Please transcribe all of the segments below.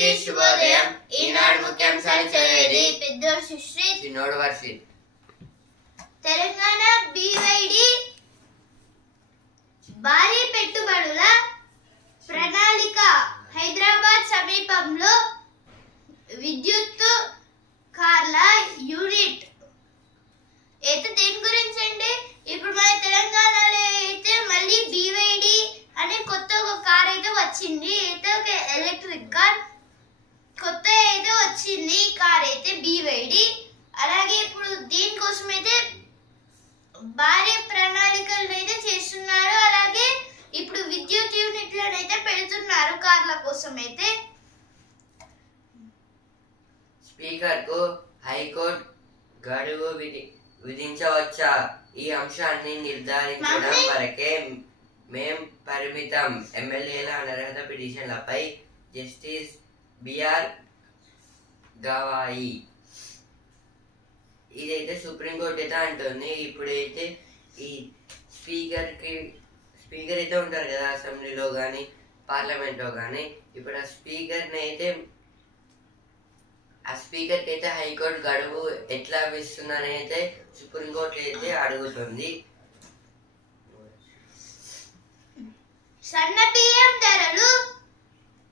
అందరికీ శుభోదయం. ఈనాడు ముఖ్యాంశాలు చదివేది పెద్దోడు సుశ్రీత్, చిన్నోడు వర్షిత్. తెలంగాణ బీవైడి భారీ పెట్టుబడుల ప్రణాళిక. హైదరాబాద్ సమీపంలో విద్యుత్ కార్ల యూనిట్. అయితే దీని గురించి అంటే ఇప్పుడు మన తెలంగాణలో అయితే మళ్ళీ బీవైడి అనే కొత్త ఒక కార్ అయితే వచ్చింది. అయితే ఒక ఎలక్ట్రిక్ కార్ కొత్త అయితే వచ్చింది. కార్ అయితే బీవైడి. అలాగే ఇప్పుడు దీనికోసం అయితే భారీ ప్రణాళికలు అయితే చేస్తున్నారు. అలాగే ఇప్పుడు విద్యుత్ యూనిట్లను అయితే పెడుతున్నారు కార్ల కోసం అయితే. స్పీకర్ కు హైకోర్టు గడువు విధించవచ్చా? ఈ అంశాన్ని నిర్ధారించడం వరకే మేం పరిమితం. ఎమ్మెల్యేల అనర్హత పిటిషన్లపై జస్టిస్ బిఆర్ గవాయి. ఇదైతే సుప్రీంకోర్టు అయితే అంటుంది. ఇప్పుడైతే ఈ స్పీకర్ అయితే ఉంటారు కదా అసెంబ్లీలో కానీ పార్లమెంట్లో కానీ, ఇప్పుడు ఆ స్పీకర్కి అయితే హైకోర్టు గడువు ఎట్లా ఇస్తుందని అయితే సుప్రీంకోర్టు అయితే అడుగుతుంది. సన్న బియ్యం ధరలు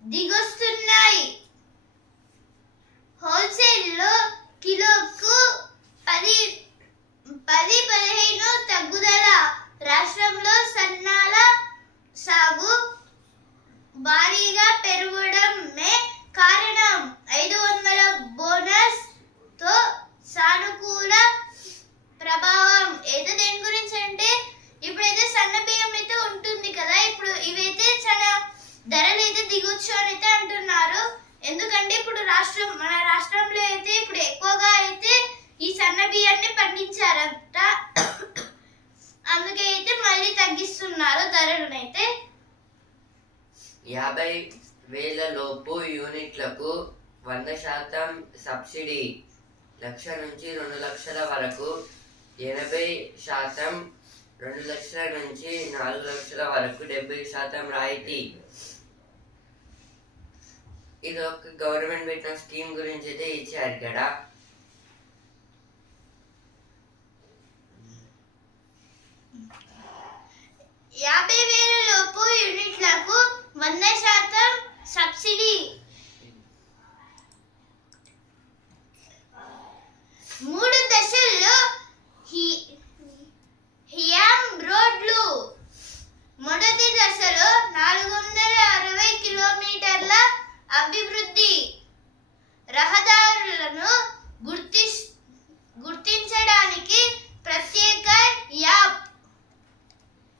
దిగొస్తున్నాయి. హోల్సేల్ లో కిలోకు 10-15 తగ్గుదల. రాష్ట్రంలో సన్నాల సాగు భారీగా పెరగడమే కారణం. 500 బోనస్ తో సానుకూల ప్రభావం. అయితే దేని గురించి అంటే ఇప్పుడైతే సన్న బియ్యం అయితే ఉంటుంది కదా, ఇప్పుడు ఇవైతే చాలా ధరలు అయితే దిగొచ్చు అని అయితే అంటున్నారు. ఎందుకంటే ఇప్పుడు మన రాష్ట్రంలో అయితే ఇప్పుడు ఎక్కువగా అయితే ఈ సన్న బియ్యాన్ని పండించారంట. అందుకే అయితే మళ్ళీ తగ్గిస్తున్నారు ధరలనైతే. 50,000 లోపు యూనిట్లకు 100% సబ్సిడీ. 1,00,000 నుంచి 2 లక్షల వరకు 80%, 2 లక్షల నుంచి 4 లక్షల వరకు 70% రాయితీ. ఇది ఒక గవర్నమెంట్ పెట్టిన స్కీమ్ గురించి అయితే ఇచ్చారు ఇక్కడ. లోపు యూనిట్లకు 100% సబ్సిడీ. 3 దశల్లో హియాం రోడ్లు. మొదటి దశలో 460 కిలోమీటర్ల అభివృద్ధి. రహదారులను గుర్తించడానికి ప్రత్యేక యాప్.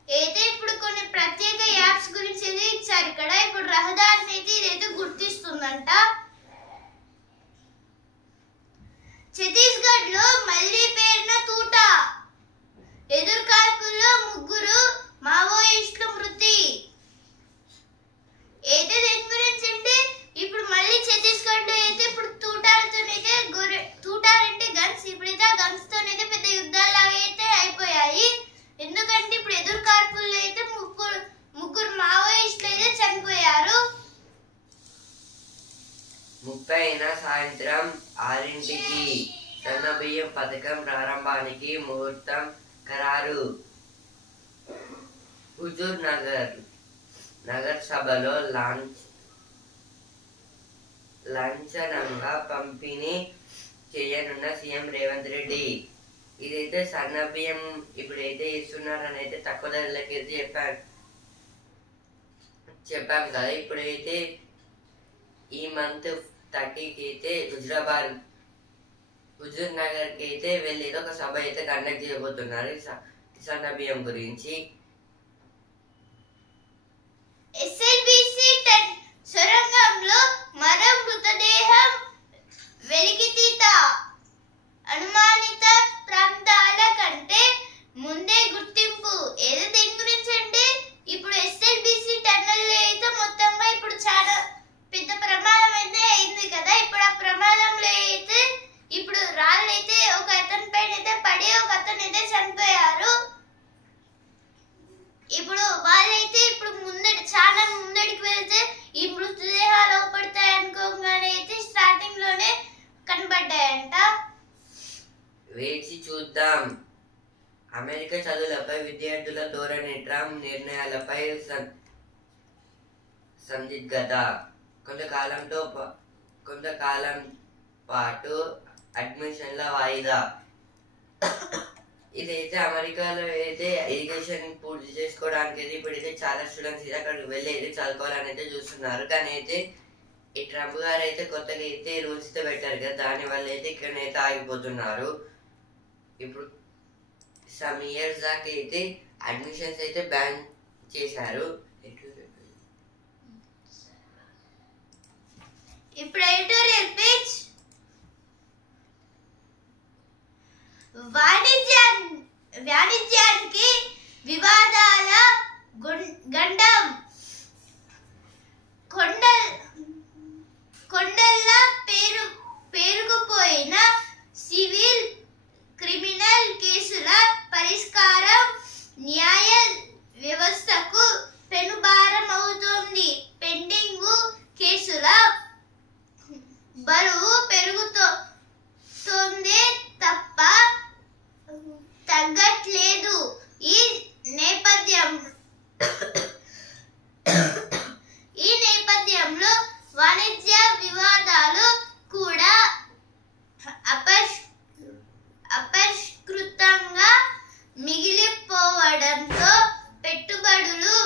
అయితే ఇప్పుడు కొన్ని ప్రత్యేక యాప్స్ గురించి అయితే ఇచ్చారు ఇక్కడ. ఇప్పుడు రహదారిని అయితే ఇదైతే గుర్తిస్తుందంట. ఛత్తీస్గఢ్ లో మళ్లీ పేరిన తూట. ఎదురుకాల్పుల్లో 3 మావోయిస్టులు మృతి. అయితే దీని గురించి అంటే ఇప్పుడు మళ్ళీ ఛత్తీస్గఢ్ లో అయితే ఇప్పుడు తూటాలతోనైతే తూటాలంటే గన్స్. ఇప్పుడైతే ఆ గన్స్ తోనైతే పెద్ద యుద్ధాలాగా అయితే అయిపోయాయి. ఎందుకంటే ఇప్పుడు ఎదురు కార్పుల్లో అయితే ముగ్గురు మావోయిస్టులు అయితే చనిపోయారు. 30న సాయంత్రం 6ంటికి సన్న బియ్యం పథకం ప్రారంభానికి ముహూర్తం ఖరారు. హుజూర్ నగర్ సభలో లాంఛనంగా పంపిణీ చేయనున్న సీఎం రేవంత్ రెడ్డి. ఇదైతే సన్న బియ్యం ఇప్పుడైతే ఇస్తున్నారని అయితే తక్కువ ధరలకి అయితే చెప్పాం కదా. ఇప్పుడైతే ఈ మంత్ 30కి అయితే హుజూర్ నగర్ కి అయితే వెళ్ళి ఒక సభ అయితే కండక్ట్ చేయబోతున్నారు సన్న బియ్యం గురించి. ఎస్ఎల్బిసి సొరంగంలో మరో మృతదేహం వెలికితీత. అనుమానిత ప్రాంతాల కంటే ముందే గుర్తింపు. ఏదో దీని గురించి అంటే ఇప్పుడు ఎస్ఎల్బిసి టన్నెల్ అయితే మొత్తంగా ఇప్పుడు చాలా పెద్ద ప్రమాదం అయితే అయింది కదా. ఇప్పుడు ఆ ప్రమాదంలో అయితే ఇప్పుడు రాళ్ళైతే ఒక అతని పైన అయితే పడి ఒక అతను అయితే చనిపోయారు. ఇప్పుడు వాళ్ళైతే ఇప్పుడు చాలా ముందడికి వెళ్తే ఈ అమెరికా చదువులపై విద్యార్థుల ధోరణి, ట్రంప్ నిర్ణయాలపై సందిగ్ధత, కొంతకాలం పాటు అడ్మిషన్ల వాయిదా. ఇదైతే అమెరికాలో అయితే ఎడ్యుకేషన్ పూర్తి చేసుకోవడానికి అయితే ఇప్పుడైతే చాలా స్టూడెంట్స్ అయితే అక్కడికి వెళ్ళి అయితే చదువుకోవాలని అయితే చూస్తున్నారు. కానీ అయితే ఈ ట్రంప్ గారు అయితే కొత్తగా అయితే రూల్స్ అయితే పెట్టారు కదా, దానివల్ల అయితే ఇక్కడనైతే ఆగిపోతున్నారు. ఇప్పుడు సమ్ ఇయర్స్ దాకా అయితే అడ్మిషన్స్ అయితే బ్యాన్ చేశారు. ఇప్పుడు ఎడిటోరియల్ పేజ్. వాణిజ్యానికి వివాదాల గండం. కొండల్లా పేరుకుపోయిన సివిల్ క్రిమినల్ కేసుల పరిష్కారం న్యాయ వ్యవస్థకు పెనుభారం అవుతోంది. పెండింగ్ కేసుల బరువు పెరుగుతోందే తప్ప తగ్గట్లేదు. ఈ నేపథ్యంలో వాణిజ్య వివాదాలు కూడా అపరిష్కృతంగా మిగిలిపోవడంతో పెట్టుబడులు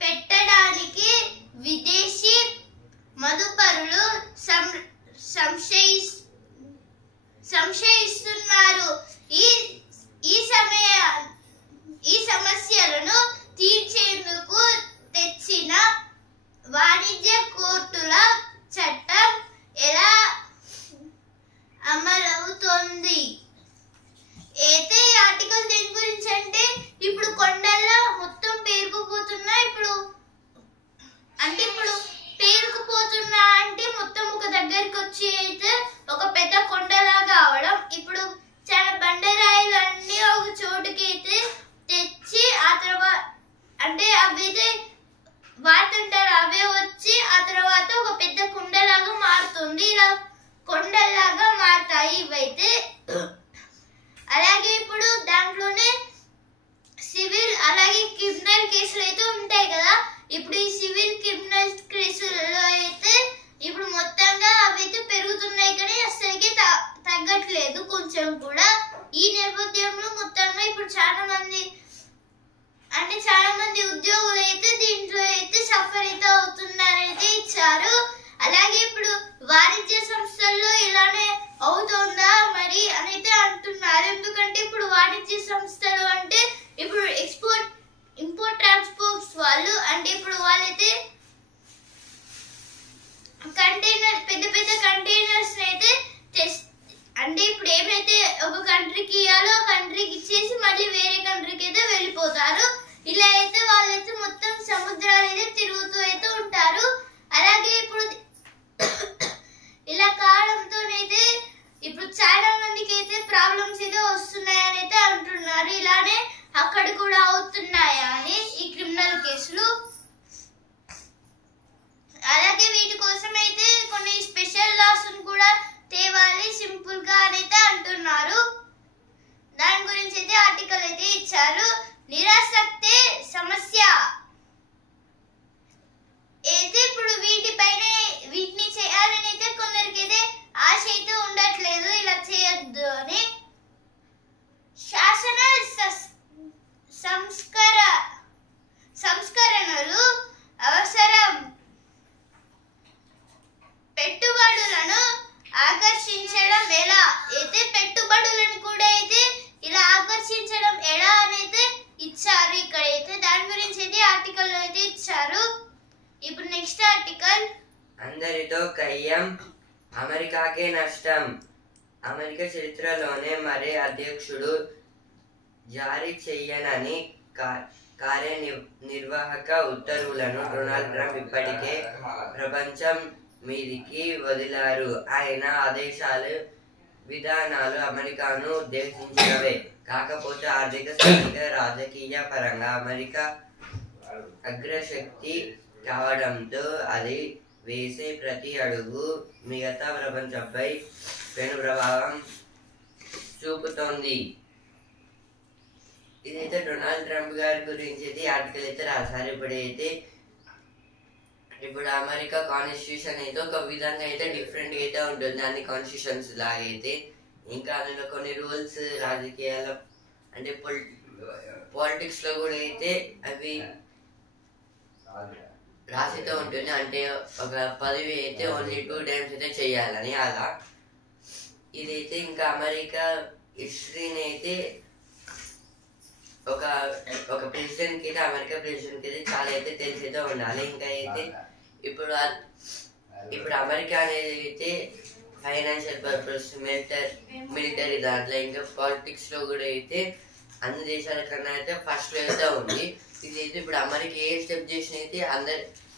పెట్టడానికి విదేశీ మదుపరులు సంశయిస్తున్నారు. ఈ సమస్యలను తీర్చేందుకు తెచ్చిన వాణిజ్య కోర్టుల చట్టం ఎలా అమలవుతోంది? అయితే ఈ ఆర్టికల్ దేని గురించి అంటే, ఇప్పుడు కొండల్లో మొత్తం పేరుకుపోతున్నా. ఇప్పుడు పేరుకుపోతున్నా అంటే మొత్తం ఒక దగ్గరికి వచ్చి అయితే ఒక పెద్ద కొండలాగా అవడం. ఇప్పుడు చాలా బండరాయిలు అన్ని ఒక చోటుకి అయితే తెచ్చి ఆ తర్వాత అంటే అవైతే వాడుతుంటారు, అవే వచ్చి ఆ తర్వాత ఒక పెద్ద కొండలాగా మారుతుంది. ఇలా కొండలాగా మారుతాయి ఇవైతే. అలాగే ఇప్పుడు దాంట్లోనే సివిల్ అలాగే క్రిమినల్ కేసులు అయితే ఉంటాయి కదా. ఇప్పుడు ఈ సివిల్ క్రిమినల్ కేసులలో అయితే ఇప్పుడు మొత్తంగా అవైతే పెరుగుతున్నాయి, కానీ అసలుకి తగ్గట్లేదు కొంచెం కూడా. ఈ నేపథ్యంలో మొత్తంగా ఇప్పుడు చాలా మంది ఉద్యోగులు అయితే దీంట్లో అయితే సఫర్ అయితే అవుతున్నారైతే ఇచ్చారు. అలాగే ఇప్పుడు వాణిజ్య సంస్థల్లో ఇలానే అవుతుందా మరి అని అయితే అంటున్నారు. ఎందుకంటే ఇప్పుడు వాణిజ్య సంస్థలు అంటే ఇప్పుడు ఇంపోర్ట్ ట్రాన్స్పోర్ట్స్ వాళ్ళు అంటే ఇప్పుడు వాళ్ళైతే పెద్ద కంటైనర్స్ అయితే అంటే ఇప్పుడు ఏమైతే ఒక కంట్రీకి ఇవ్వాలో ఆ కంట్రీకి ఇచ్చేసి మళ్ళీ వేరే కంట్రీకి అయితే వెళ్ళిపోతారు. ఇలా అయితే వాళ్ళైతే మొత్తం సముద్రాలు అయితే తిరుగుతూ అయితే ఉంటారు. అలాగే ఇప్పుడు ఇలా కావడంతోనైతే ఇప్పుడు చాలా మందికి అయితే ప్రాబ్లమ్స్ అయితే వస్తున్నాయని అయితే అంటున్నారు. ఇలానే అక్కడ కూడా అవుతున్నాయా అని ఈ క్రిమినల్ కేసులు. అలాగే వీటి కోసం అయితే కొన్ని స్పెషల్ లాస్ కూడా తేవాలి సింపుల్ గా అయితే అంటున్నారు. దాని గురించి అయితే ఆర్టికల్ అయితే ఇచ్చారు. నిరాసక్తే సమస్య. అయితే ఇప్పుడు వీటిని చేయాలని అయితే కొందరికి అయితే ఆశ అయితే ఉండట్లేదు, ఇలా చేయొద్దు అని. శాసన సంస్కరణలు అవసరం. పెట్టుబడులను ఆకర్షించడం ఎలా? అయితే పెట్టుబడులను కూడా అయితే ఇలా ఆకర్షించడం ఎలా అనేది ఇచ్చారు ఇక్కడైతే. దాని గురించి అయితే ఆర్టికల్ అయితే ఇచ్చారు. ఇప్పుడు నెక్స్ట్ ఆర్టికల్. అందరితో కయ్యం, అమెరికాకే నష్టం. అమెరికా చరిత్రలోనే మరే అధ్యక్షుడు జారీ చేయనని కార్యనిర్వాహక ఉత్తర్వులను డొనాల్డ్ ట్రంప్ ఇప్పటికే ప్రపంచం మీదికి వదిలారు. ఆయన ఆదేశాలు విధానాలు అమెరికాను ఉద్దేశించినవే. కాకపోతే ఆర్థిక, స్థానిక, రాజకీయ పరంగా అమెరికా అగ్రశక్తి కావడంతో అది వేసే ప్రతి అడుగు మిగతా ప్రపంచంపై పెను ప్రభావం చూపుతోంది. ఇదైతే డొనాల్డ్ ట్రంప్ గారి గురించి అయితే ఆర్టికల్ అయితే రాశారు. ఇప్పుడు అమెరికా కాన్స్టిట్యూషన్ అయితే ఒక విధంగా అయితే డిఫరెంట్ అయితే ఉంటుంది అన్ని కాన్స్టిట్యూషన్స్ లాగా అయితే. ఇంకా అందులో కొన్ని రూల్స్ రాజకీయాల అంటే పాలిటిక్స్ లో కూడా అయితే అవి రాసితో ఉంటుంది. అంటే ఒక పదవి అయితే ఓన్లీ 2 times అయితే చేయాలని అలా. ఇదైతే ఇంకా అమెరికా హిస్టరీని అయితే ఒక ప్రెసిడెంట్ కి అయితే అమెరికా ప్రెసిడెంట్ కి అయితే చాలా అయితే తెలిసి అయితే ఉండాలి. ఇంకా అయితే ఇప్పుడు అమెరికా అనేది అయితే ఫైనాన్షియల్ పర్పస్, మిలిటరీ దాంట్లో ఇంకా పాలిటిక్స్ లో కూడా అయితే అన్ని దేశాల కన్నా అయితే ఫస్ట్ అయితే ఉంది. ఇదైతే ఇప్పుడు అమెరికా ఏ స్టెప్ చేసిన అయితే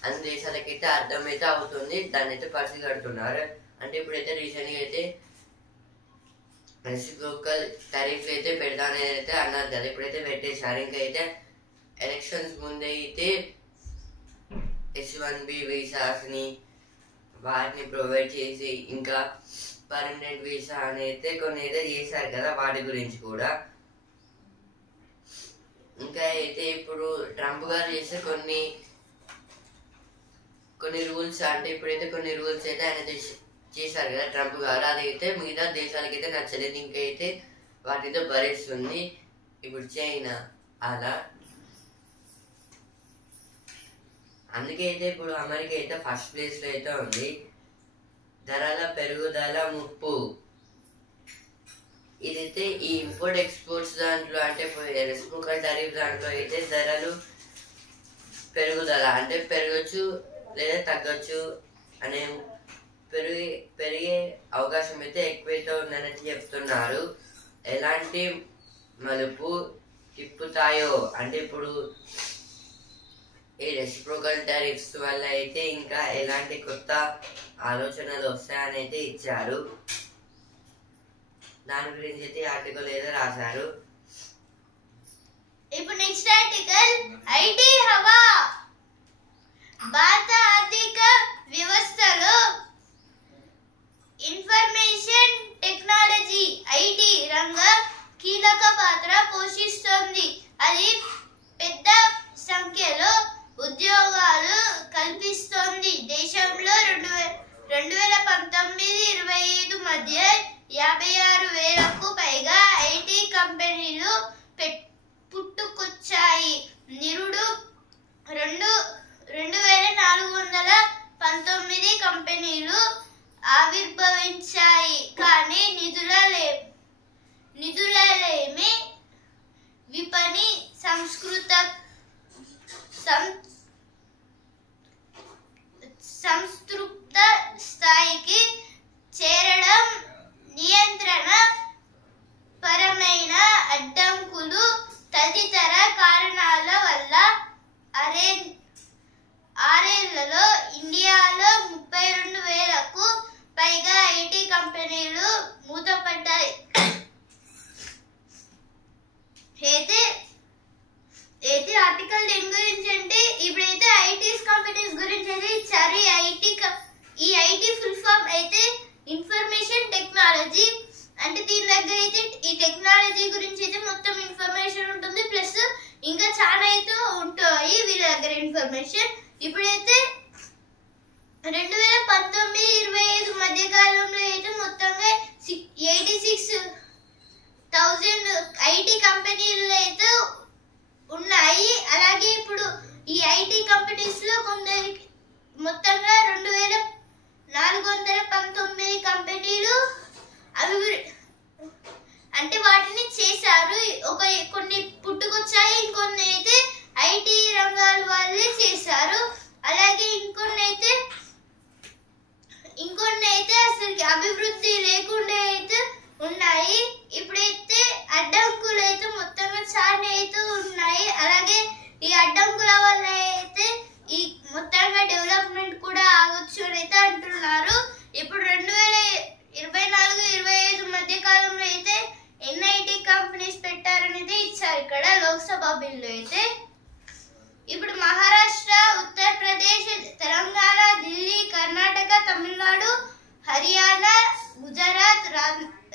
అన్ని దేశాలకైతే అర్థమైతే అవుతుంది. దాన్ని అయితే పసిగడుతున్నారు. అంటే ఇప్పుడైతే రీసెంట్ గా అయితే రెసిప్రోకల్ టారిఫ్లు అయితే పెడతానని అయితే అన్నారు కదా, ఇప్పుడైతే పెట్టేశారు. ఇంకా అయితే ఎలక్షన్స్ ముందే అయితే H1B వీసాస్ని వాటిని ప్రొవైడ్ చేసి ఇంకా పర్మనెంట్ వీసా అని అయితే కొన్ని అయితే చేశారు కదా, వాటి గురించి కూడా. ఇంకా అయితే ఇప్పుడు ట్రంప్ గారు చేసే కొన్ని రూల్స్, అంటే ఇప్పుడైతే కొన్ని రూల్స్ అయితే ఆయన చేశారు కదా ట్రంప్ గారు, అదైతే మిగతా దేశాలకైతే నచ్చలేదు. ఇంకైతే వాటితో భరిస్తుంది ఇప్పుడు చైనా అలా. అందుకే అయితే ఇప్పుడు అమెరికా అయితే ఫస్ట్ ప్లేస్ లో అయితే ఉంది. ధరల పెరుగుదల ముప్పు. ఇదైతే ఈ ఇంపోర్ట్ ఎక్స్పోర్ట్స్ దాంట్లో అంటే రెసిప్రోకల్ టారిఫ్ దాంట్లో అయితే ధరలు పెరుగుదల అంటే పెరగచ్చు లేదా తగ్గచ్చు అనే పెరిగే అవకాశం అయితే ఎక్కువైతే ఉందని చెప్తున్నారు. ఎలాంటి మలుపు తిప్పుతాయో అంటే ఇప్పుడు ఈ రెసిప్రోకల్ టారిఫ్స్ వల్ల అయితే ఇంకా ఎలాంటి కొత్త ఆలోచనలు వస్తాయని అయితే ఇచ్చారు. దాని గురించి అయితే ఆర్టికల్ ఏదో రాశారు. ఇప్పుడు నెక్స్ట్ ఆర్టికల్ ఐటీ హవా. భారత ఆర్థిక వ్యవస్థలో ఇన్ఫర్మేషన్ టెక్నాలజీ ఐటీ రంగం కీలక పాత్ర పోషిస్తుంది. అది పెద్ద సంఖ్యలో ఉద్యోగాలు కల్పిస్తోంది. దేశంలో 2019-25 మధ్య 56,000కు పైగా ఐటీ కంపెనీలు పుట్టుకొచ్చాయి. నిరుడు 2,419 కంపెనీలు ఆవిర్భవించాయి. కానీ నిధులలేమి విపణి సంతృప్త స్థాయికి చేరడం, నియంత్రణ పరమైన అడ్డంకులు తదితర కారణాల వల్ల ఆరేళ్లలో ఇండియాలో 32,000కు పైగా ఐటీ కంపెనీలు మూతపడ్డాయి. అయితే ఆర్టికల్ దేని గురించి అంటే ఇప్పుడైతే ఐటీస్ కంపెనీస్ గురించి అయితే ఇచ్చారు. ఈ ఐటీ ఫుల్ ఫామ్ అయితే ఇన్ఫర్మేషన్ టెక్నాలజీ. అంటే దీని దగ్గర అయితే ఈ టెక్నాలజీ గురించి అయితే మొత్తం ఇన్ఫర్మేషన్ ఉంటుంది, ప్లస్ ఇంకా చాలా అయితే ఉంటాయి వీళ్ళ దగ్గర ఇన్ఫర్మేషన్. ఇప్పుడైతే 2019-25 మధ్య కాలంలో అయితే మొత్తంగా 86,000 ఐటీ కంపెనీలు అయితే ఉన్నాయి. అలాగే ఇప్పుడు ఈ ఐటీ కంపెనీస్ లో కొందరికి మొత్తంగా 2,419 కంపెనీలు అంటే వాటిని చేశారు. కొన్ని పుట్టుకొచ్చాయి, ఇంకొన్ని అయితే ఐటీ రంగాల వాళ్ళే చేశారు. అలాగే ఇంకొన్ని అయితే అసలు అభివృద్ధి లేకుండా అయితే ఉన్నాయి. ఇప్పుడైతే అడ్డంకులు అయితే మొత్తంగా చాలా అయితే ఉన్నాయి. అలాగే ఈ అడ్డంకుల వల్ల అయితే ఈ మొత్తంగా డెవలప్మెంట్ కూడా ఆగొచ్చు అని అయితే అంటున్నారు. ఇప్పుడు 2024-25 మధ్య కాలంలో అయితే ఎన్ఐటీ కంపెనీస్ పెట్టారనేది ఇచ్చారు ఇక్కడ లోక్సభ బిల్లు అయితే. ఇప్పుడు మహారాష్ట్ర, ఉత్తరప్రదేశ్, తెలంగాణ, ఢిల్లీ, కర్ణాటక, తమిళనాడు, హర్యానా, గుజరాత్,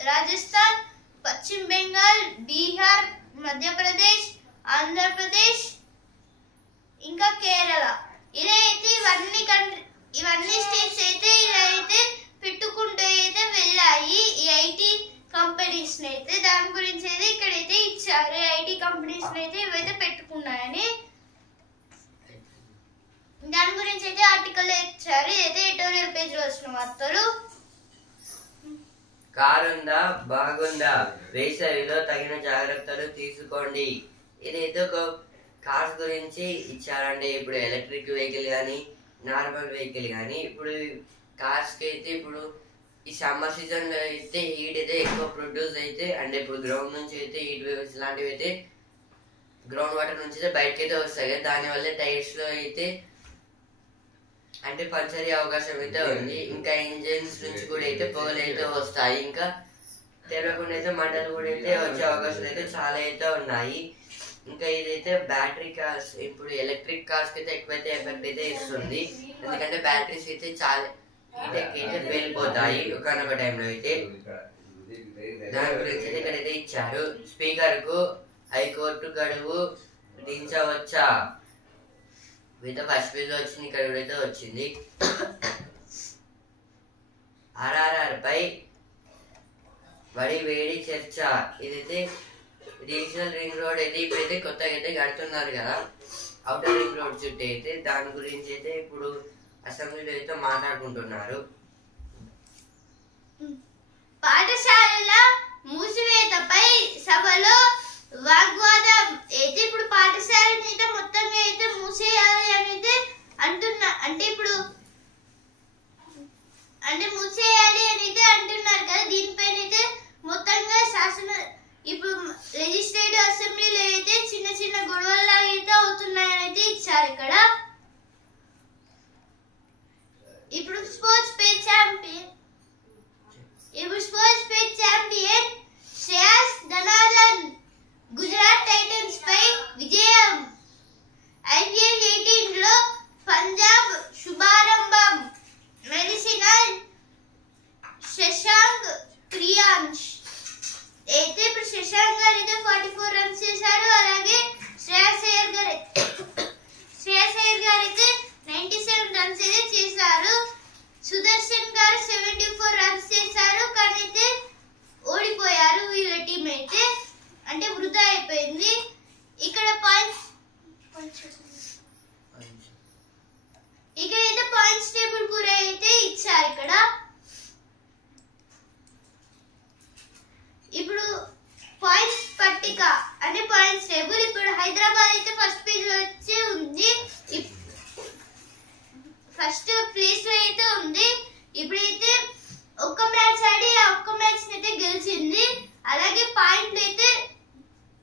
రాజస్థాన్, పశ్చిమ బెంగాల్, బీహార్, మధ్యప్రదేశ్, ఆంధ్రప్రదేశ్, ఇంకా కేరళ. ఇలా అయితే ఇవన్నీ స్టేట్స్ అయితే ఇలా అయితే పెట్టుకుంటూ అయితే వెళ్ళాయి ఈ ఐటీ కంపెనీస్ అయితే. దాని గురించి అయితే ఇక్కడైతే ఇచ్చారు. ఐటీ కంపెనీస్ అయితే ఇవైతే పెట్టుకున్నాయని దాని గురించి అయితే ఆర్టికల్ ఇచ్చారు. ఇదైతే ఎడిటోరియల్ పేజ్ లో వచ్చిన వార్తలు. కారుందా బాగుందా, వేసవిలో తగిన జాగ్రత్తలు తీసుకోండి. ఇదైతే ఒక కార్స్ గురించి ఇచ్చారండి. ఇప్పుడు ఎలక్ట్రిక్ వెహికల్ కానీ నార్మల్ వెహికల్ కానీ ఇప్పుడు కార్స్ కి అయితే ఇప్పుడు ఈ సమ్మర్ సీజన్ లో అయితే హీట్ అయితే ఎక్కువ ప్రొడ్యూస్ అయితే అంటే ఇప్పుడు గ్రౌండ్ నుంచి అయితే హీట్ వేవ్స్ లాంటివి అయితే గ్రౌండ్ వాటర్ నుంచి అయితే బయటకి అయితే వస్తాయి కదా, దానివల్ల టైర్స్ లో అయితే అంటే పంచర్ అయ్యే అవకాశం అయితే ఉంది. ఇంకా ఇంజిన్స్ నుంచి కూడా అయితే పొగలు అయితే వస్తాయి. ఇంకా తెలియకుండా అయితే మంటలు కూడా అయితే వచ్చే అవకాశాలు అయితే చాలా అయితే ఉన్నాయి. ఇంకా ఇదైతే బ్యాటరీ కార్స్ ఇప్పుడు ఎలక్ట్రిక్ కార్స్ కి అయితే ఎక్కువైతే ఎఫెక్ట్ అయితే ఇస్తుంది. ఎందుకంటే బ్యాటరీస్ అయితే చాలా అయితే పేలిపోతాయి ఒకనొక టైంలో అయితే. దాని గురించి అయితే ఇక్కడైతే ఇచ్చారు. స్పీకర్ కు హైకోర్టు గడువు దించవచ్చా, మీతో ఫస్ట్ పేజ్ వచ్చింది. ఇక్కడ అయితే వచ్చింది. ఆర్ఆర్ఆర్ పై వేడి చర్చ. ఇదైతే రీజనల్ రింగ్ రోడ్ అయితే ఇప్పుడైతే కొత్తగా అయితే కడుతున్నారు కదా అవుటర్ రింగ్ రోడ్ చుట్టూ అయితే. దాని గురించి అయితే ఇప్పుడు అసెంబ్లీలో అయితే మాట్లాడుకుంటున్నారు. పాఠశాలల మూసివేతపై సభలో వాగ్వాదం. అయితే ఇప్పుడు పాఠశాలని అయితే మొత్తంగా అయితే మూసేయాలి అని అయితే మూసేయాలి అని అయితే అంటున్నారు కదా. దీనిపైన అయితే మొత్తంగా ఇప్పుడు లెజిస్లేటివ్ అసెంబ్లీలో అయితే చిన్న చిన్న గొడవలు అయితే అవుతున్నాయని అయితే ఇచ్చారు ఇక్కడ. ఇప్పుడు స్పోర్ట్స్ పేజ్ ఛాంపియన్ శ్రేయస్ ధనాధన్ గుజరాత్ టైటన్స్ పై విజయం. ఐపీఎల్ 18 లో పంజాబ్ శుభారంభం. మెరిసిన శశాంక్ ప్రియాంష్ అయితే ఇప్పుడు శశాంక్ గారు అయితే 44 రన్స్ చేశారు. అలాగే శ్రేయస్ అయ్యర్ గారు అయితే 97 రన్స్ అయితే చేశారు. సుదర్శన్ గారు 74 రన్స్ చేశారు. కానీ అయితే ఓడిపోయారు. వీళ్ళ టీం అయితే అంటే వృధా అయిపోయింది. ఇక్కడ ఇక్కడైతే పాయింట్స్ టేబుల్ కూడా అయితే ఇచ్చారు ఇక్కడ. ఇప్పుడు పాయింట్స్ పట్టిక అంటే పాయింట్స్ టేబుల్. ఇప్పుడు హైదరాబాద్ అయితే ఫస్ట్ పేజ్ లో వచ్చి ఉంది. ఫస్ట్ ప్లేస్ లో అయితే ఉంది. ఇప్పుడైతే ఒక్క మ్యాచ్ ఆడి ఆ ఒక్క మ్యాచ్ అయితే గెలిచింది. అలాగే పాయింట్లు అయితే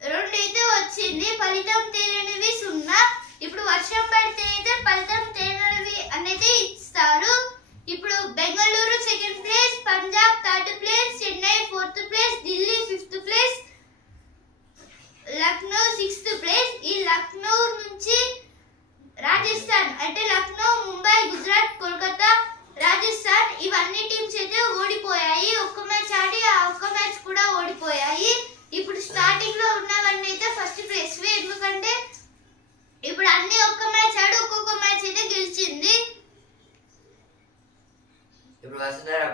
2 అయితే వచ్చింది. ఫలితం తేలినవి 0. ఇప్పుడు వర్షం పడితే అయితే ఫలితం తేలినవి అనేది ఇస్తారు. ఇప్పుడు Bengaluru 2nd place, Punjab 3rd place, Chennai 4th place, Delhi 5th place, Lucknow 6th place. ఈ లక్నో నుంచి రాజస్థాన్ అంటే లక్నో, ముంబై, గుజరాత్, కోల్కతా, రాజస్థాన్ ఇవన్నీ టీమ్స్ అయితే ఓడిపోయాయి. ఒక్క మ్యాచ్ ఆడి ఆ ఒక్క మ్యాచ్ కూడా ఓడిపోయాయి. ఇప్పుడు స్టార్టింగ్ లో ఉన్నవన్నీ అయితే ఫస్ట్ ప్లేస్. ఎందుకంటే ఇప్పుడు అన్ని ఒక్క మ్యాచ్ ఆడి ఒక్కొక్క మ్యాచ్ అయితే గెలిచింది. ఇప్పుడు వస్తున్నారు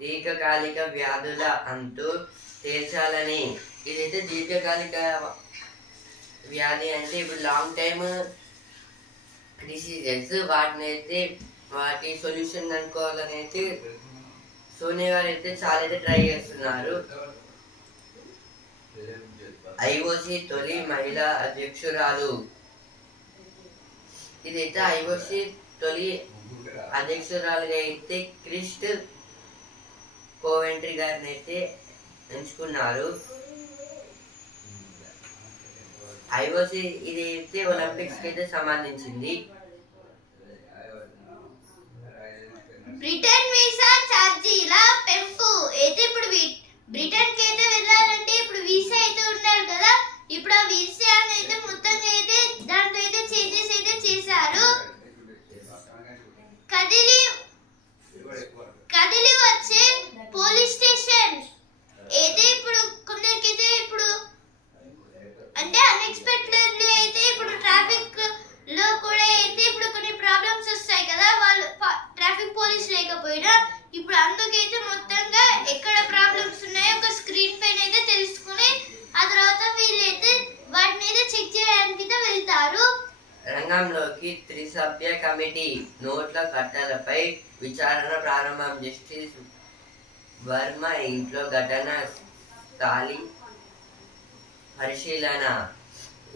దీర్ఘకాలిక వ్యాధుల అంతు తేల్చాలని. ఇదైతే దీర్ఘకాలిక వ్యాధి అంటే ఇప్పుడు లాంగ్ టైమ్ డిసీజెస్ వాటి సొల్యూషన్ అనుకోవాలని అయితే సోనియా గారు అయితే చాలా అయితే ట్రై చేస్తున్నారు. ఐఓసి తొలి మహిళా అధ్యక్షురాలు. ఇదైతే ఐఓసి తొలి అధ్యక్షురాలుగా అయితే క్రిస్ట్ కోవెంట్రీ గారిని అయితే ఎంచుకున్నారు. ఐఓసి ఇది అయితే ఒలింపిక్స్ కి అయితే సంబంధించింది. బ్రిటన్ వీసా ఛార్జీల పెంపు. అయితే ఇప్పుడు బ్రిటన్ కి అయితే వెళ్ళాలంటే ఇప్పుడు వీసా అయితే ఉండాలి కదా. ఇప్పుడు ఆ వీసా అయితే మొత్తంగా అయితే దాంట్లో అయితే చేంజెస్ అయితే చేశారు. కదిలి వచ్చే పోలీస్ స్టేషన్ అయితే ఇప్పుడు కొందరికైతే ఇప్పుడు రంగంలోకి త్రిసభ్య కమిటీ నోట్ల కట్టలపై విచారణ ప్రారంభం. జస్టిస్ వర్మ ఇంట్లో ఘటన స్థలి పరిశీలన.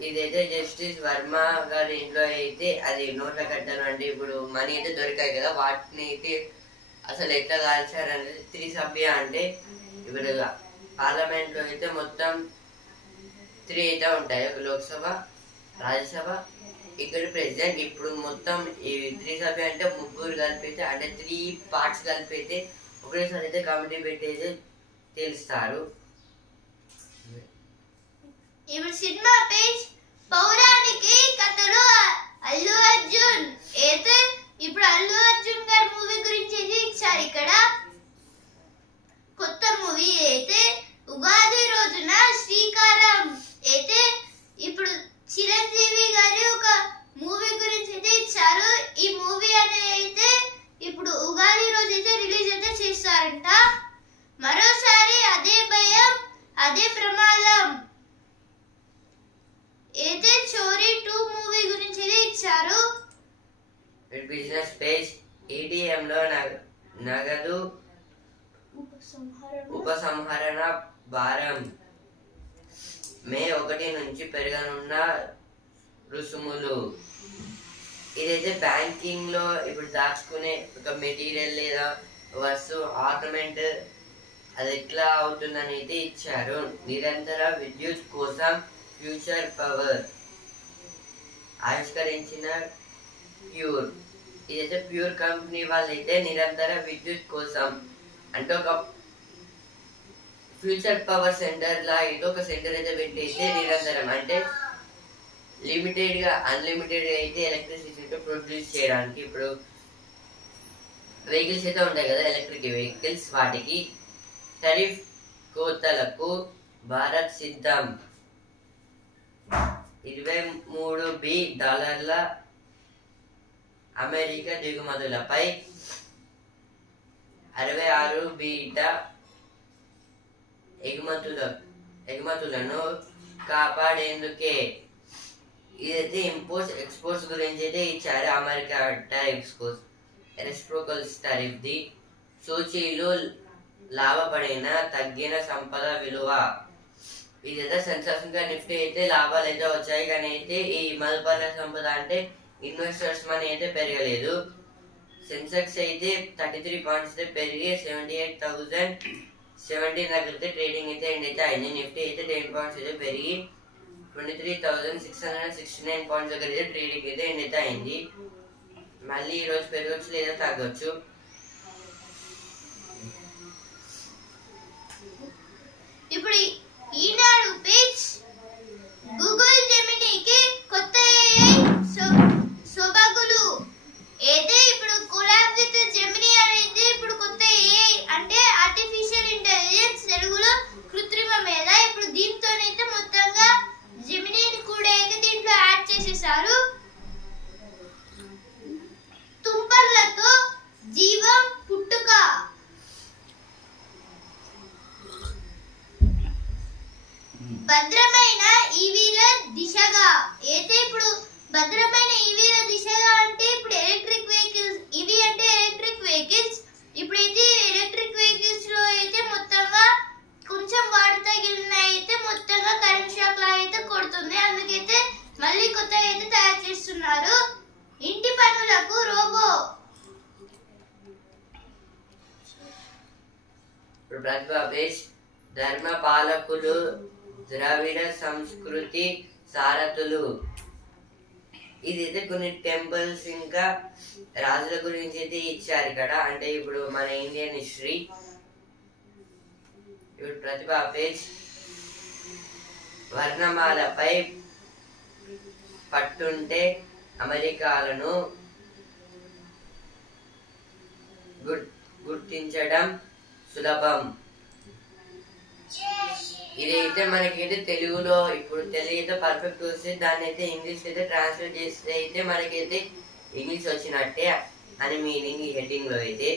ఇదైతే జస్టిస్ వర్మ గారి ఇంట్లో అయితే అది నోట్ల కట్టలు అంటే ఇప్పుడు మనీ అయితే దొరికాయి కదా, వాటిని అయితే అసలు ఎట్లా కాల్చారు అనేది త్రిసభ్య అంటే ఇప్పుడు పార్లమెంట్ లో అయితే మొత్తం 3 అయితే ఉంటాయి, ఒక లోక్సభ, రాజ్యసభ, ఇక్కడ ప్రెసిడెంట్. ఇప్పుడు మొత్తం ఈ త్రిసభ్య అంటే 3 కలిపి అంటే 3 పార్ట్స్ కలిపి ఒకటేసారి అయితే కమిటీ పెట్టేది తెలుస్తారు. ఇప్పుడు సినిమా పేజ్ పౌరాణిక కథలు అల్లు అర్జున్ అయితే ఇప్పుడు అల్లు అర్జున్ గారి మూవీ గురించి అయితే ఇచ్చారు. ఇక్కడ కొత్త మూవీ అయితే ఉగాది రోజున శ్రీకారం అయితే ఇప్పుడు చిరంజీవి గారి ఒక మూవీ గురించి అయితే ఇచ్చారు. ఈ మూవీ అనేది అయితే ఇప్పుడు ఉగాది రోజు అయితే రిలీజ్ అయితే చేస్తారంట. మరోసారి అదే భయం అదే ప్రమాదం అయితే చోరీ 2 మూవీ గురించి అయితే ఇచ్చారు. బిజినెస్ పేజ్ ఏటీఎం లో నగదు ఉపసంహరణ భారం. మే 1 నుంచి పెరగనున్న రుసుములు. ఇదైతే బ్యాంకింగ్ లో ఇప్పుడు దాచుకునే ఒక మెటీరియల్ లేదా వస్తువు ఆర్నమెంట్ అది ఎట్లా అవుతుందని అయితే ఇచ్చారు. నిరంతర విద్యుత్ కోసం ఫ్యూచర్ పవర్ ఆవిష్కరించిన ప్యూర్. ఇదైతే ప్యూర్ కంపెనీ వాళ్ళైతే నిరంతర విద్యుత్ కోసం అంటే ఒక ఫ్యూచర్ పవర్ సెంటర్ లా ఏదో ఒక సెంటర్ అయితే పెట్టేస్తే నిరంతరం అంటే లిమిటెడ్ గా అన్లిమిటెడ్ గా అయితే ఎలక్ట్రిసిటీ ప్రొడ్యూస్ చేయడానికి. ఇప్పుడు వెహికల్స్ అయితే ఉంటాయి కదా, ఎలక్ట్రిక్ వెహికల్స్, వాటికి టరిఫ్ కోతలకు భారత్ సిద్ధం. $23 బిలియన్ల అమెరికా దిగుమతులపై 66 బిలియన్ ఎగుమతులను కాపాడేందుకే. ఇదైతే ఇంపోర్ట్స్ ఎక్స్పోర్ట్స్ గురించి అయితే ఇచ్చారు. అమెరికా టారిఫ్స్ కోసం రెసిప్రోకల్ టారిఫ్ ది సూచీలు లాభపడిన తగ్గిన సంపద విలువ. ఇదైతే సెన్సెక్స్ గా నిఫ్టీ అయితే లాభాలు అయితే వచ్చాయి, కానీ అయితే ఈ మదుపర్ల సంపద అంటే ఇన్వెస్టర్స్ మనీ అయితే పెరగలేదు. సెన్సెక్స్ అయితే 33 పాయింట్స్ అయితే పెరిగి 78,017 దగ్గర ట్రేడింగ్ అయితే ఎండ్ అయితే అయింది. నిఫ్టీ అయితే 10 పాయింట్స్ అయితే పెరిగి 23,669 పాయింట్స్ దగ్గర అయితే ట్రేడింగ్ అయితే ఎండ్ అయితే అయింది. మళ్ళీ ఈ రోజు పెరగచ్చు లేదా తగ్గొచ్చు. ఇప్పుడు ఈనాడు పేజ్ గూగుల్ జెమినీకి కొత్త సొబగులు అయితే ఇప్పుడు కొలాబ్ విత్ జెమినీ అనేది ఇప్పుడు కొత్త ఏఐ అంటే ఆర్టిఫిషియల్ ఇంటెలిజెన్స్, తెలుగులో కృత్రిమ మేధ. ఇప్పుడు దీంతోనైతే మొత్తంగా జెమినీని కూడా అయితే దీంట్లో యాడ్ చేసేసారు. తుంపర్లతో జీవం పుట్టుక. భద్రమైన ఈవీల దిశగా అయితే ఇప్పుడు భద్రమైన ఈవీల దిశగా అంటే ఇప్పుడు ఎలక్ట్రిక్ వెహికల్స్, ఇవి అంటే ఎలక్ట్రిక్ వెహికల్స్. ఇప్పుడు ఇది ఎలక్ట్రిక్ వెహికల్స్ లో అయితే మొత్తంగా కొంచెం వాటర్ తగిలిన అయితే మొత్తంగా కరెంట్ షాక్ లా అయితే కొడుతుంది. అందుకైతే మళ్ళీ కొత్తగా అయితే తయారు చేస్తున్నారు. ఇంటి పనులకు రోబో. ప్రతిభాపేష్ ధర్మ పాలకులు ద్రవిడ సంస్కృతి సారథులు. ఇదైతే కొన్ని టెంపుల్స్ ఇంకా రాజుల గురించి అయితే ఇచ్చారు ఇక్కడ, అంటే ఇప్పుడు మన ఇండియన్ హిస్టరీ. ఇప్పుడు ప్రతిభాపేష్ వర్ణమాలపై పట్టుంటే అమెరికాలను గుర్తించడం సులభం. ఇదైతే మనకైతే తెలుగులో ఇప్పుడు తెలుగు అయితే పర్ఫెక్ట్ వస్తే దాన్ని అయితే ఇంగ్లీష్ అయితే ట్రాన్స్లేట్ చేస్తే అయితే మనకైతే ఇంగ్లీష్ వచ్చినట్టే అని మీనింగ్ ఈ హెడ్డింగ్ లో అయితే.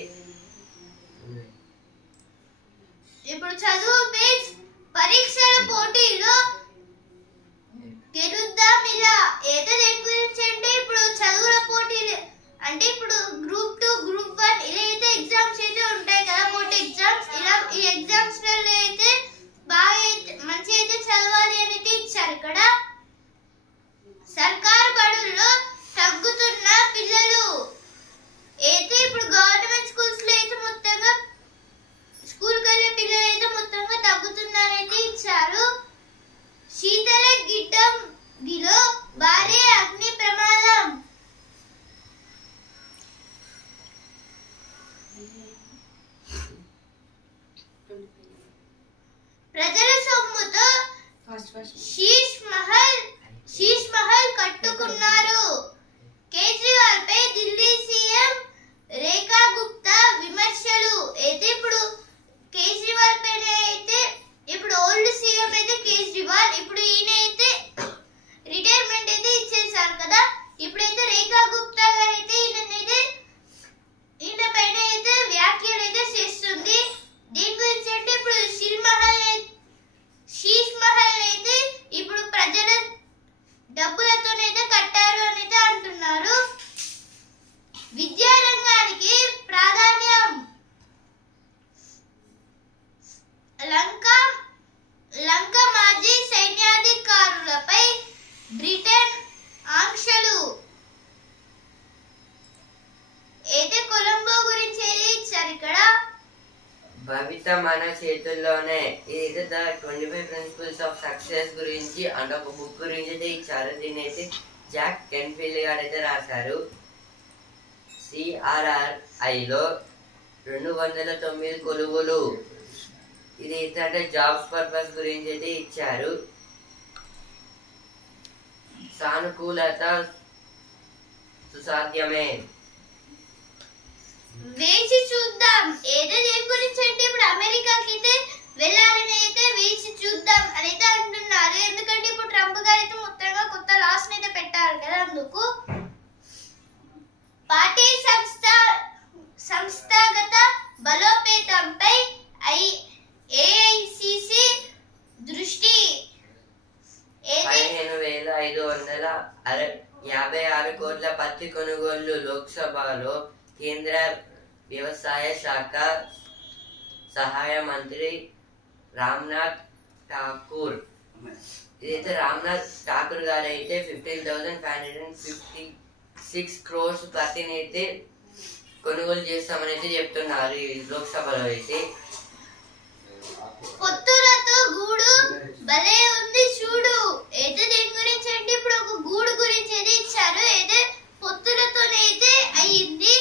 ఇప్పుడు చదువు పేజ్ పరీక్షల పోటీలో గెలుద్దాం ఇలా ఏదో దేని గురించి అంటే ఇప్పుడు చదువుల పోటీలు అంటే ఇప్పుడు గ్రూప్ 2 గ్రూప్ 1 ఇలా అయితే ఎగ్జామ్స్ అయితే ఉంటాయి కదా, మోట్ ఎగ్జామ్స్. ఇలా ఈ ఎగ్జామ్స్ లో అయితే బాగా మంచి అయితే చదవాలి అనేది ఇచ్చారు ఇక్కడ. సర్కారు బడుల్లో తగ్గుతున్న పిల్లలు అయితే ఇప్పుడు గవర్నమెంట్ స్కూల్స్ లో అయితే మొత్తంగా స్కూల్ వెళ్ళే పిల్లలు అయితే మొత్తంగా తగ్గుతున్నారైతే ఇచ్చారు. శీతల గిడ్డంగిలో భారీ అగ్ని ప్రమాదం. ప్రజల సొమ్ముతో శీష్ మహల్ కట్టుకున్నారు. కేజ్రీవాల్ పై ఢిల్లీ సీఎం రేఖా గుప్తా విమర్శలు. అయితే ఇప్పుడు కేజ్రీవాల్ పైన అయితే ఇప్పుడు ఓల్డ్ సీఎం అయితే కేజ్రీవాల్, ఇప్పుడు ఈయన అయితే రిటైర్మెంట్ అయితే ఇచ్చేసారు కదా. ఇప్పుడైతే రేఖా గుప్తా గారు అయితే ఈయన పైన అయితే వ్యాఖ్యలు అయితే చేస్తుంది. దీని గురించి అంటే ఇప్పుడు శీష్ మహల్ అయితే ఇప్పుడు ప్రజల డబ్బులతోనైతే కట్టారు అని అయితే అంటున్నారు. విద్యారంగానికి ప్రాధాన్యం. లంక మాజీ సైన్యాధికారులపై బ్రిటన్ ఆంక్షలు. అయితే కొలంబో గురించి ఇచ్చారు ఇక్కడ. భవిత మన చేతుల్లోనే. ఇదైతే ద 25 ప్రిన్సిపల్స్ ఆఫ్ సక్సెస్ గురించి అంటే ఒక బుక్ గురించి అయితే ఇచ్చారు. దీన్ని అయితే జాక్ కెన్ఫీల్డ్ గారు అయితే రాశారు. CRRIలో 209 కొలువులు. ఇది ఏంటంటే జాబ్స్ పర్పస్ గురించి అయితే ఇచ్చారు. సానుకూలత సుసాధ్యమే. వేచి చూద్దాం. ఏదో దేని గురించి అంటే ఇప్పుడు అమెరికాకి అయితే వెళ్ళాలని అయితే వేచి చూద్దాం అని అయితే అంటున్నారు. ఎందుకంటే ఇప్పుడు ట్రంప్ గారు అయితే మొత్తంగా కొత్త లాస్ అయితే పెట్టారు కదా, అందుకు. పార్టీ సంస్థాగత బలోపేతంపై AICC దృష్టి. 15,556 కోట్ల పత్తి కొనుగోళ్లు. లోక్సభలో కేంద్ర వ్యవసాయ శాఖ సహాయ మంత్రి రామ్నాథ్ ఠాకూర్. ఇదైతే రామ్నాథ్ ఠాకూర్ గారు అయితే 15,556 crores పత్తిని అయితే కొనుగోలు చేస్తామని అయితే చెప్తున్నారు ఈ లోక్సభలో. అయితే పొత్తులతో గూడు భలే ఉంది చూడు. అయితే దీని గురించి అంటే ఇప్పుడు ఒక గూడు గురించి అయితే ఇచ్చారు. అయితే పొత్తులతోనైతే అయ్యింది.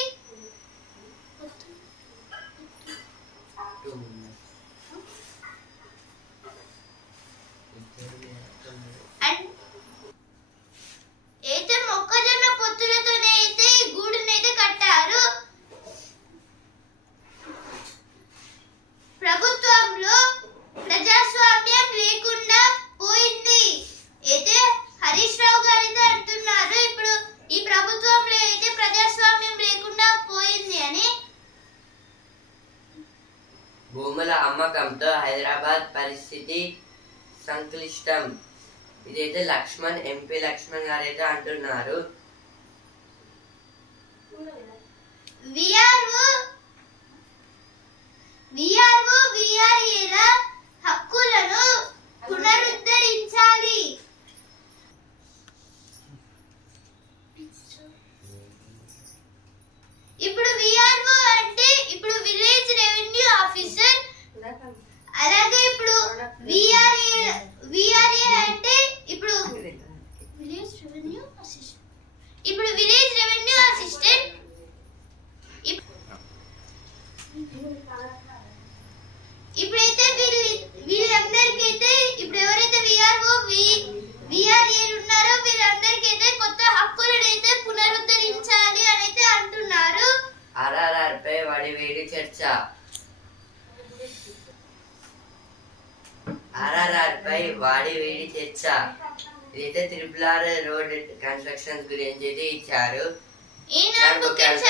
అయితే మొక్కజొన్న పొత్తులతోనే అయితే గూడునైతే కట్టారు. ప్రభుత్వంలో ప్రజాస్వామ్యం లేకుండా పోయింది. అయితే హరీష్ రావు గారు అయితే అంటున్నారు ఇప్పుడు ఈ ప్రభుత్వంలో అయితే ప్రజాస్వామ్యం లేకుండా పోయింది అని. భూముల అమ్మకంతో హైదరాబాద్ పరిస్థితి సంక్లిష్టం. ఇదైతే ఎంపీ లక్ష్మణ్ గారు అయితే అంటున్నారు. VRAల హక్కులను పునరుద్ధరించాలి. ఇప్పుడు VRO అంటే ఇప్పుడు విలేజ్ రెవెన్యూ ఆఫీసర్. అలాగే ఇప్పుడు VRA అంటే ఇప్పుడు విలేజ్ రెవెన్యూ అసిస్టెంట్. ఇప్పుడు విలేజ్ రెవెన్యూ అసిస్టెంట్ ఇప్పుడైతే వీళ్ళందరికైతే ఇప్పుడు ఎవరైతే VRA ఉన్నారో వీళ్ళందరికైతే కొత్త హక్కులను అయితే పునరుద్ధరించాలి అని అయితే అంటున్నారు. RRR పై వేడి చర్చ. RRR పై వేడి చర్చ. ఇదైతే RRR రోడ్ కన్స్ట్రక్షన్స్ గురించి అయితే ఇచ్చారు. ఈ నా బుక్ అండ్